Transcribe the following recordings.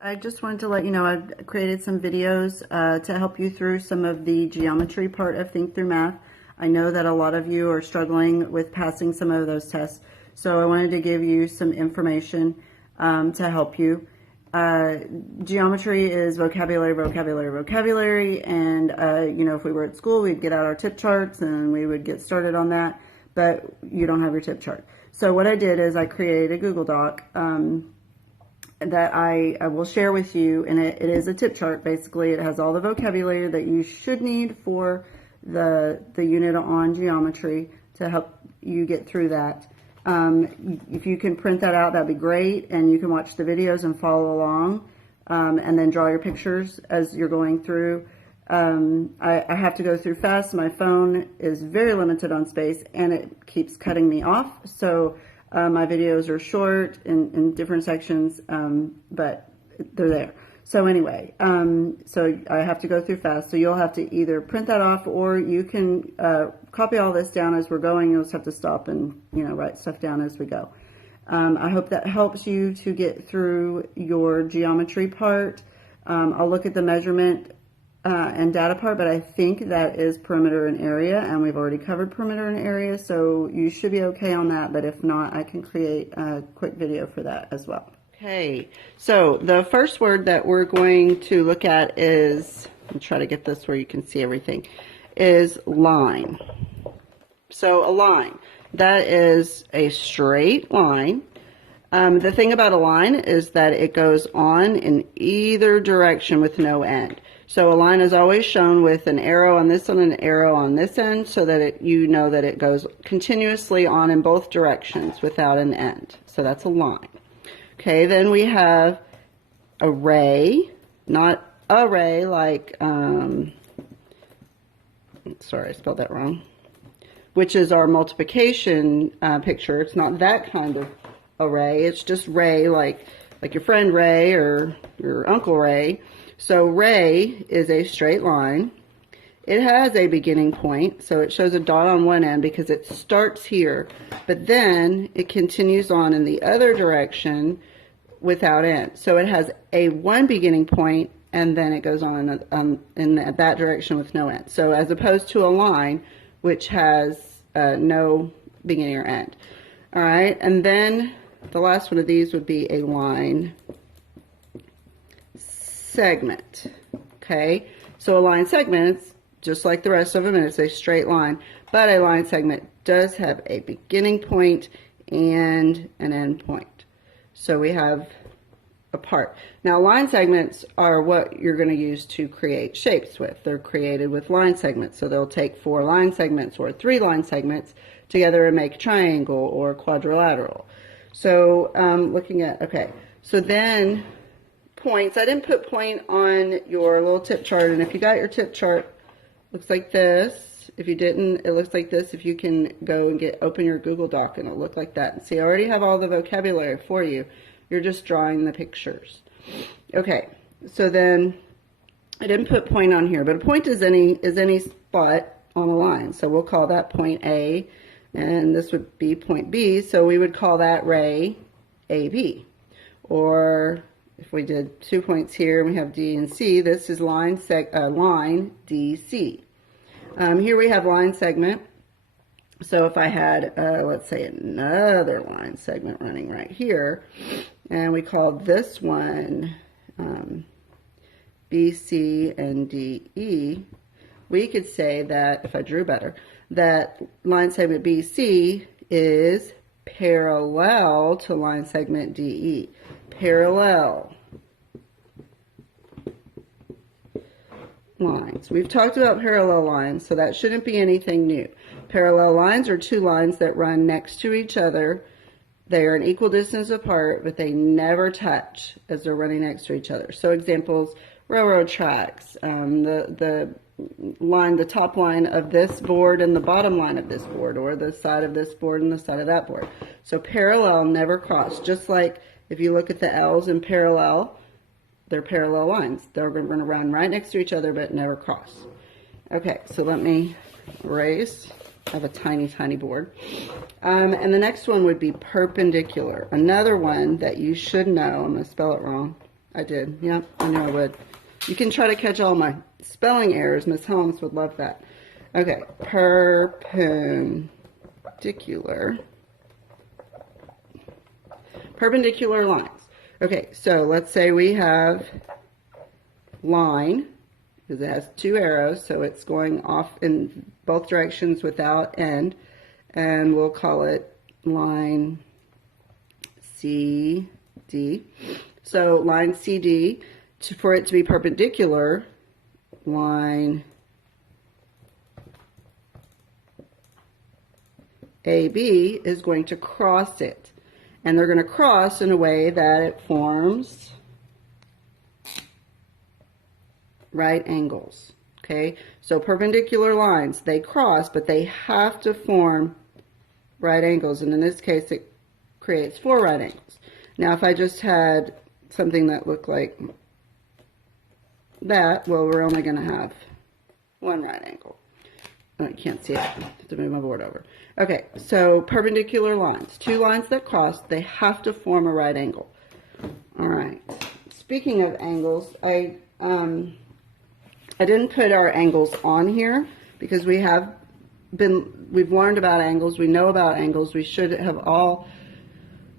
I just wanted to let you know I've created some videos to help you through some of the geometry part of Think Through Math. I know that a lot of you are struggling with passing some of those tests, so I wanted to give you some information to help you. Geometry is vocabulary, vocabulary, vocabulary, and you know, if we were at school, we'd get out our tip charts and we would get started on that, but you don't have your tip chart. So what I did is I created a Google Doc that I will share with you, and it is a tip chart. Basically, it has all the vocabulary that you should need for the unit on geometry to help you get through that. If you can print that out, that'd be great, and you can watch the videos and follow along, and then draw your pictures as you're going through. I have to go through fast. My phone is very limited on space, and it keeps cutting me off, so my videos are short in different sections, but they're there. So anyway, so I have to go through fast. So you'll have to either print that off, or you can copy all this down as we're going. You'll just have to stop and write stuff down as we go. I hope that helps you to get through your geometry part. I'll look at the measurement and data part, but I think that is perimeter and area, and we've already covered perimeter and area, so you should be okay on that, but if not, I can create a quick video for that as well. Okay, so the first word that we're going to look at is, I'll try to get this where you can see everything, is line. So a line, that is a straight line. The thing about a line is that it goes on in either direction with no end. So a line is always shown with an arrow on this and an arrow on this end, so that you know that it goes continuously on in both directions without an end. So that's a line. Okay, then we have a ray, not array like, sorry, I spelled that wrong, which is our multiplication picture. It's not that kind of array. It's just ray, like your friend Ray or your Uncle Ray. So ray is a straight line. It has a beginning point, so it shows a dot on one end because it starts here, but then it continues on in the other direction without end. So it has a one beginning point, and then it goes on in that direction with no end. So as opposed to a line, which has no beginning or end. All right, and then the last one of these would be a line segment. Okay, so a line segment, just like the rest of them, and it's a straight line, but a line segment does have a beginning point and an end point. So we have a part. Now line segments are what you're going to use to create shapes with. They're created with line segments, so they'll take 4 line segments or 3 line segments together and make a triangle or quadrilateral. So looking at, okay, so then points. I didn't put point on your little tip chart, and if you got your tip chart, looks like this. If you didn't, it looks like this. If you can go and open your Google Doc, and it'll look like that. And see, I already have all the vocabulary for you. You're just drawing the pictures. Okay, so then I didn't put point on here, but a point is any spot on a line. So we'll call that point A, and this would be point B. So we would call that ray AB, or if we did 2 points here and we have D and C, this is line DC. Here we have line segment. So if I had, let's say, another line segment running right here, and we called this one BC and DE, we could say that, if I drew better, that line segment BC is parallel to line segment DE. Parallel lines. We've talked about parallel lines, so that shouldn't be anything new. Parallel lines are 2 lines that run next to each other. They are an equal distance apart, but they never touch as they're running next to each other. So examples, railroad tracks, the top line of this board and the bottom line of this board, or the side of this board and the side of that board. So parallel never cross, just like if you look at the L's in parallel, they're parallel lines. They're going to run right next to each other but never cross. Okay, so let me erase. I have a tiny, tiny board. And the next one would be perpendicular. Another one that you should know. I'm going to spell it wrong. I did. Yep, I knew I would. You can try to catch all my spelling errors. Miss Helms would love that. Okay, perpendicular lines. Okay, so let's say we have line, because it has two arrows, so it's going off in both directions without end, and we'll call it line CD. So line CD, for it to be perpendicular, line AB is going to cross it. And they're going to cross in a way that it forms right angles. Okay, so perpendicular lines, they cross, but they have to form right angles. And in this case, it creates 4 right angles. Now, if I just had something that looked like that, well, we're only going to have 1 right angle. Oh, I can't see it. I have to move my board over. Okay, so perpendicular lines. 2 lines that cross, they have to form a right angle. All right. Speaking of angles, I didn't put our angles on here because we've learned about angles. We know about angles. We should have all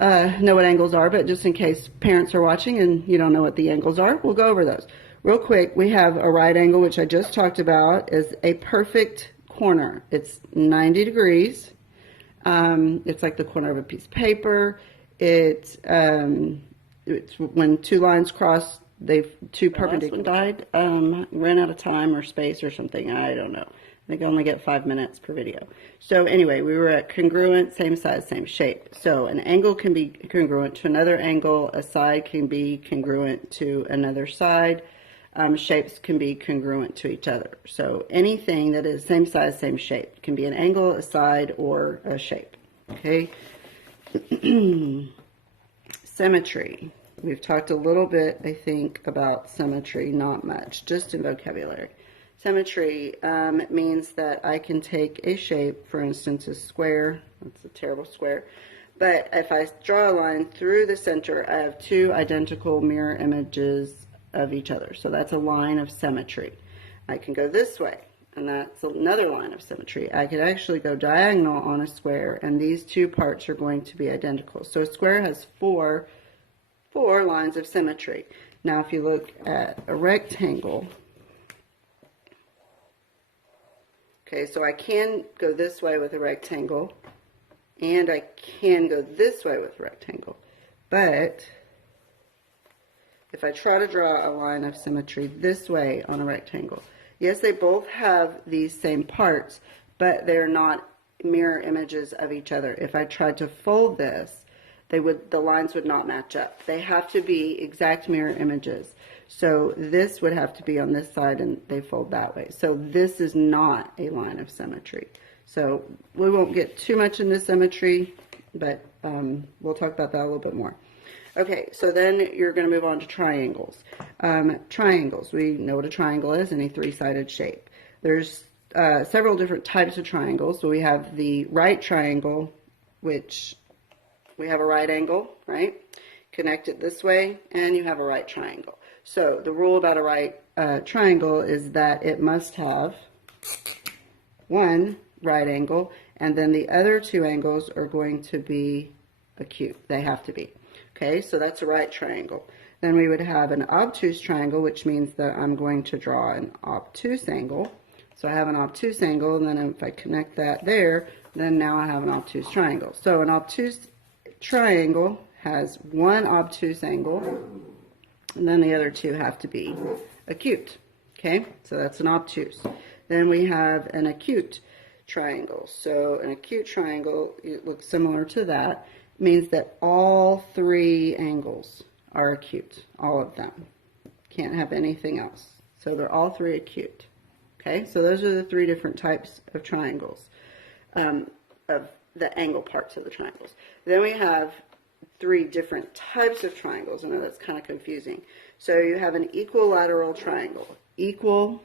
know what angles are, but just in case parents are watching and you don't know what the angles are, we'll go over those. Real quick, we have a right angle, which I just talked about, is a perfect corner. It's 90 degrees. It's like the corner of a piece of paper. It's when 2 lines cross, two perpendicular. Died, ran out of time or space or something. I don't know. I think I only get 5 minutes per video. So anyway, we were at congruent, same size, same shape. So an angle can be congruent to another angle. A side can be congruent to another side. Shapes can be congruent to each other. So anything that is same size, same shape can be an angle, a side, or a shape. Okay. Symmetry. We've talked a little bit, I think, about symmetry, not much, just in vocabulary. Symmetry means that I can take a shape, for instance, a square. That's a terrible square. But if I draw a line through the center, I have 2 identical mirror images of each other. So that's a line of symmetry. I can go this way, and that's another line of symmetry. I could actually go diagonal on a square, and these 2 parts are going to be identical. So a square has 4 lines of symmetry. Now if you look at a rectangle, okay, so I can go this way with a rectangle, and I can go this way with a rectangle. But if I try to draw a line of symmetry this way on a rectangle, yes, they both have these same parts, but they're not mirror images of each other. If I tried to fold this, the lines would not match up. They have to be exact mirror images. So this would have to be on this side and they fold that way. So this is not a line of symmetry. So we won't get too much into symmetry, but we'll talk about that a little bit more. Okay, so then you're going to move on to triangles. Triangles, we know what a triangle is, any 3-sided shape. There's several different types of triangles. So we have the right triangle, which we have a right angle, right? Connect it this way, and you have a right triangle. So the rule about a right triangle is that it must have 1 right angle, and then the other 2 angles are going to be acute. They have to be. Okay, so that's a right triangle. Then we would have an obtuse triangle, which means that I'm going to draw an obtuse angle. So I have an obtuse angle, and then if I connect that there, then now I have an obtuse triangle. So an obtuse triangle has 1 obtuse angle, and then the other 2 have to be acute. Okay, so that's an obtuse. Then we have an acute triangle. So an acute triangle, it looks similar to that. Means that all 3 angles are acute, all of them. Can't have anything else. So they're all 3 acute. Okay, so those are the 3 different types of triangles, of the angle parts of the triangles. Then we have 3 different types of triangles. I know that's kind of confusing. So you have an equilateral triangle. Equal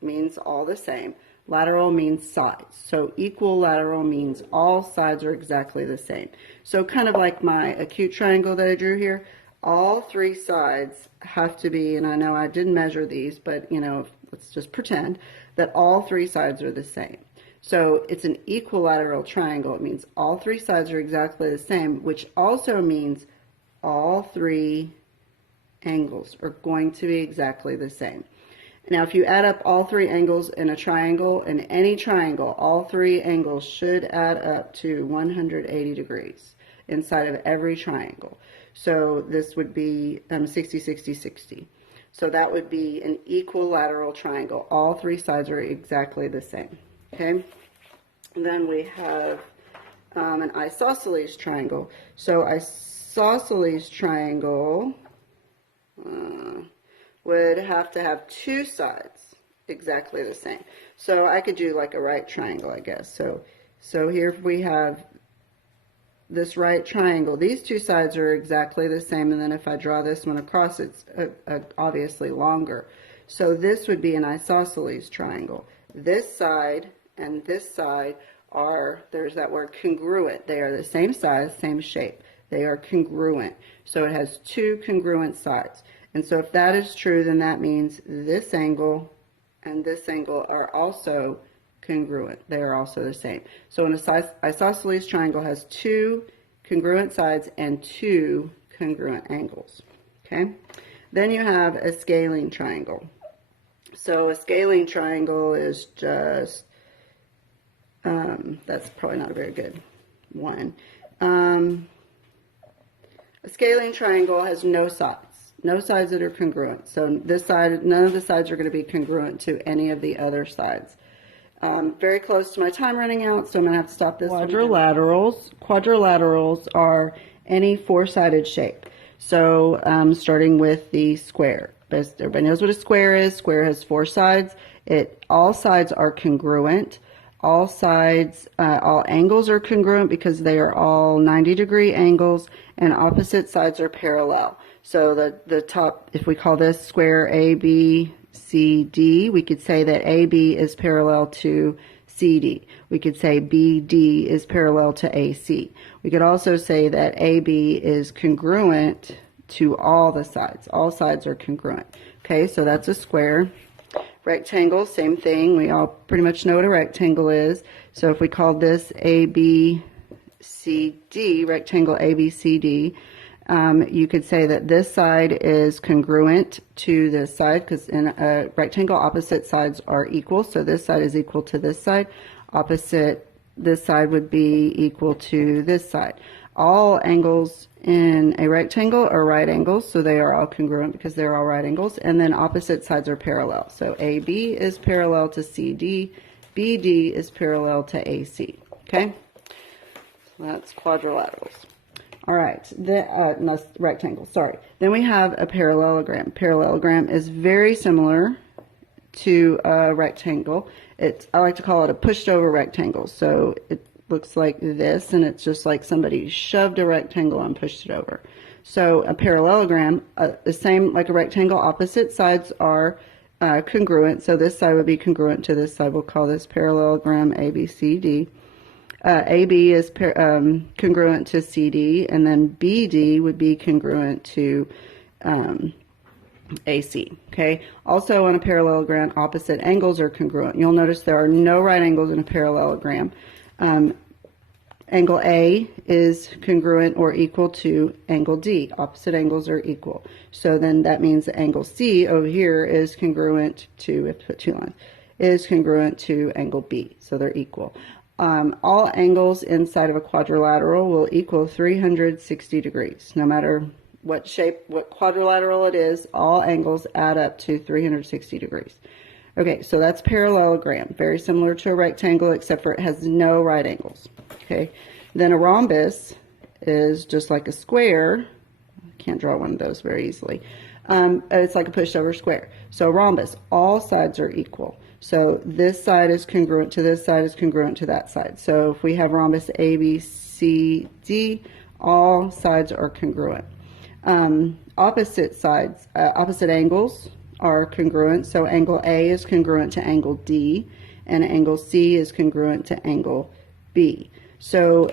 means all the same. Lateral means sides. So equilateral means all sides are exactly the same. So kind of like my acute triangle that I drew here, all three sides have to be, and I know I didn't measure these, but you know, let's just pretend that all three sides are the same. So it's an equilateral triangle. It means all three sides are exactly the same, which also means all three angles are going to be exactly the same. Now, if you add up all three angles in a triangle, in any triangle, all three angles should add up to 180 degrees inside of every triangle. So this would be 60, 60, 60. So that would be an equilateral triangle. All three sides are exactly the same. Okay. And then we have an isosceles triangle. So isosceles triangle would have to have two sides exactly the same. So I could do like a right triangle, I guess. So here we have this right triangle. These two sides are exactly the same, and then if I draw this one across, it's obviously longer. So this would be an isosceles triangle. This side and this side are, there's that word congruent. They are the same size, same shape. They are congruent. So it has two congruent sides. And so if that is true, then that means this angle and this angle are also congruent. They are also the same. So an isosceles triangle has two congruent sides and two congruent angles. Okay? Then you have a scalene triangle. So a scalene triangle is just, that's probably not a very good one. A scalene triangle has no sides. No sides that are congruent. So this side, none of the sides are going to be congruent to any of the other sides. Very close to my time running out, so I'm going to have to stop this. Quadrilaterals. Quadrilaterals are any four-sided shape. So starting with the square. Everybody knows what a square is. Square has four sides. All sides are congruent. All sides, all angles are congruent because they are all 90-degree angles, and opposite sides are parallel. So the top, if we call this square ABCD, we could say that AB is parallel to CD. We could say BD is parallel to AC. We could also say that AB is congruent to all the sides. All sides are congruent. Okay, so that's a square. Rectangle, same thing. We all pretty much know what a rectangle is. So if we called this ABCD, rectangle ABCD, you could say that this side is congruent to this side, because in a rectangle, opposite sides are equal. So this side is equal to this side. Opposite this side would be equal to this side. All angles in a rectangle are right angles, so they are all congruent because they're all right angles. And then opposite sides are parallel. So AB is parallel to CD. BD is parallel to AC. Okay? So that's quadrilaterals. All right, no, rectangle, sorry. Then we have a parallelogram. Parallelogram is very similar to a rectangle. I like to call it a pushed over rectangle. So it looks like this, and it's just like somebody shoved a rectangle and pushed it over. So a parallelogram, the same like a rectangle, opposite sides are congruent. So this side would be congruent to this side. We'll call this parallelogram ABCD. AB is congruent to CD, and then BD would be congruent to AC. Okay. Also on a parallelogram, opposite angles are congruent. You'll notice there are no right angles in a parallelogram. Angle A is congruent or equal to angle D. Opposite angles are equal. So then that means that angle C over here is congruent to, we have to put two lines, is congruent to angle B. So they're equal. All angles inside of a quadrilateral will equal 360 degrees. No matter what shape, what quadrilateral it is, all angles add up to 360 degrees. Okay, so that's parallelogram. Very similar to a rectangle, except for it has no right angles. Okay, then a rhombus is just like a square. I can't draw one of those very easily. It's like a pushover square. So a rhombus, all sides are equal. So this side is congruent to this side, is congruent to that side. So if we have rhombus ABCD, all sides are congruent. Opposite sides, opposite angles are congruent. So angle A is congruent to angle D, and angle C is congruent to angle B. So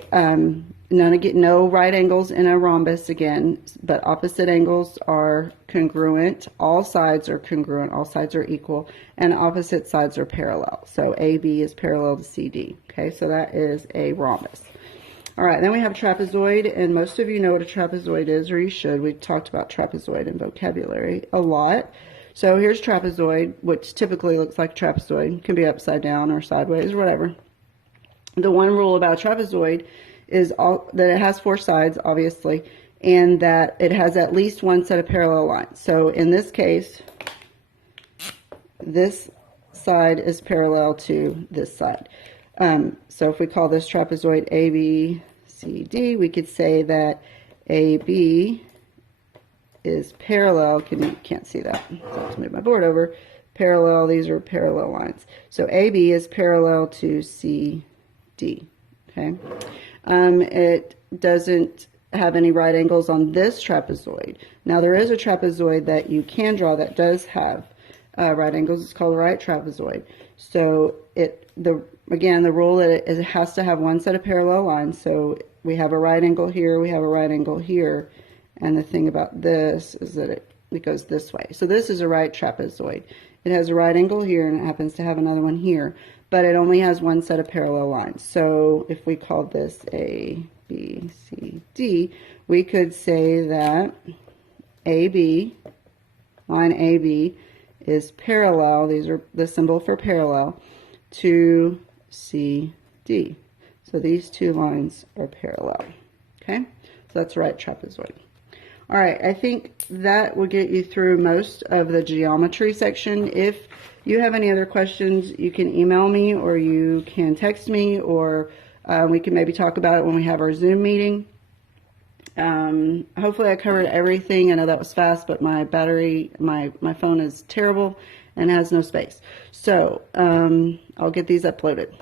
no right angles in a rhombus again, but opposite angles are congruent. All sides are congruent. All sides are equal, and opposite sides are parallel. So AB is parallel to CD. Okay, so that is a rhombus. All right, then we have a trapezoid, and most of you know what a trapezoid is, or you should. We talked about trapezoid in vocabulary a lot. So here's trapezoid, which typically looks like a trapezoid. It can be upside down or sideways or whatever. The one rule about trapezoid is that it has four sides, obviously, and that it has at least one set of parallel lines. So in this case, this side is parallel to this side. So if we call this trapezoid ABCD, we could say that AB is parallel. Can't see that, so I have to move my board over. Parallel, these are parallel lines. So AB is parallel to CD. Okay. It doesn't have any right angles on this trapezoid. Now there is a trapezoid that you can draw that does have right angles. It's called a right trapezoid. So again, the rule that it has to have one set of parallel lines. So we have a right angle here, we have a right angle here, and the thing about this is that it goes this way. So this is a right trapezoid. It has a right angle here, and it happens to have another one here, but it only has one set of parallel lines. So if we call this A, B, C, D, we could say that AB, line AB, is parallel, these are the symbol for parallel, to CD. So these two lines are parallel. Okay, so that's right trapezoid. All right, I think that will get you through most of the geometry section. If you have any other questions, you can email me or you can text me, or we can maybe talk about it when we have our Zoom meeting. Hopefully I covered everything. I know that was fast, but my battery, my phone is terrible and has no space. So I'll get these uploaded.